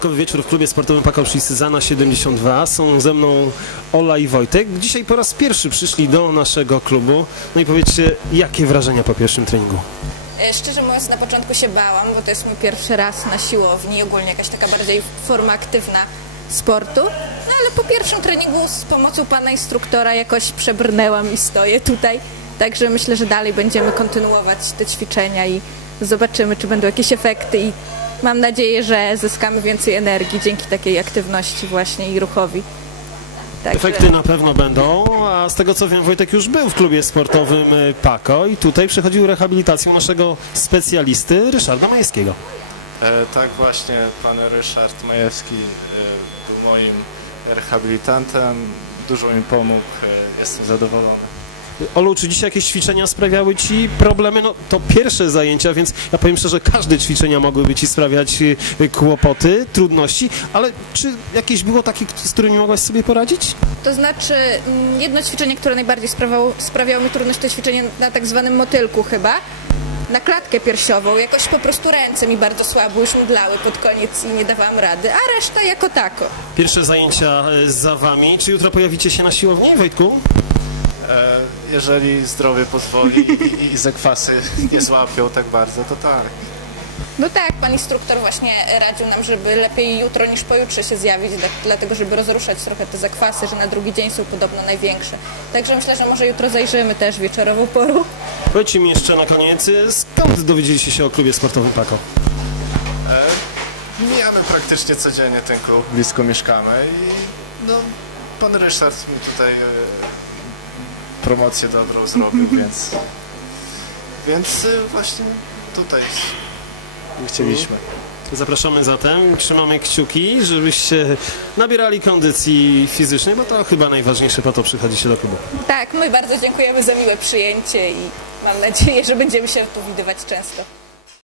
Czwartkowy wieczór w klubie sportowym Pakał Syzana 72. Są ze mną Ola i Wojtek. Dzisiaj po raz pierwszy przyszli do naszego klubu. No i powiedzcie, jakie wrażenia po pierwszym treningu? E, Szczerze mówiąc, na początku się bałam, bo to jest mój pierwszy raz na siłowni, ogólnie jakaś taka bardziej forma aktywna sportu. No ale po pierwszym treningu z pomocą pana instruktora jakoś przebrnęłam i stoję tutaj. Także myślę, że dalej będziemy kontynuować te ćwiczenia i zobaczymy, czy będą jakieś efekty i mam nadzieję, że zyskamy więcej energii dzięki takiej aktywności właśnie i ruchowi. Także- Efekty na pewno będą, a z tego co wiem, Wojtek już był w klubie sportowym y, Pako i tutaj przechodził rehabilitacją naszego specjalisty Ryszarda Majewskiego. E, tak właśnie, pan Ryszard Majewski e, był moim rehabilitantem, dużo mi pomógł, e, jestem zadowolony. Olu, czy dzisiaj jakieś ćwiczenia sprawiały Ci problemy? No to pierwsze zajęcia, więc ja powiem szczerze, każde ćwiczenia mogłyby Ci sprawiać y, kłopoty, trudności, ale czy jakieś było takie, z którymi mogłaś sobie poradzić? To znaczy, mm, jedno ćwiczenie, które najbardziej sprawiało, sprawiało mi trudność, to ćwiczenie na tak zwanym motylku chyba, na klatkę piersiową. Jakoś po prostu ręce mi bardzo słabo już mdlały pod koniec i nie dawałam rady, a reszta jako tako. Pierwsze zajęcia y, za Wami. Czy jutro pojawicie się na siłowni, Wojtku? E, jeżeli zdrowie pozwoli i, i zakwasy nie złapią tak bardzo, to tak. No tak, pan instruktor właśnie radził nam, żeby lepiej jutro niż pojutrze się zjawić, dla- dlatego żeby rozruszać trochę te zakwasy, że na drugi dzień są podobno największe. Także myślę, że może jutro zajrzymy też wieczorową porą. Powiedzcie mi jeszcze na koniec, skąd dowiedzieliście się o klubie sportowym Pako? Mijamy praktycznie codziennie ten klub, blisko mieszkamy i no, pan Ryszard mi tutaj e, promocję dobrą zrobił, więc więc e, właśnie tutaj chcieliśmy. Zapraszamy zatem, trzymamy kciuki, żebyście nabierali kondycji fizycznej, bo to chyba najważniejsze, po to przychodzicie do klubu. Tak, my bardzo dziękujemy za miłe przyjęcie i mam nadzieję, że będziemy się tu widywać często.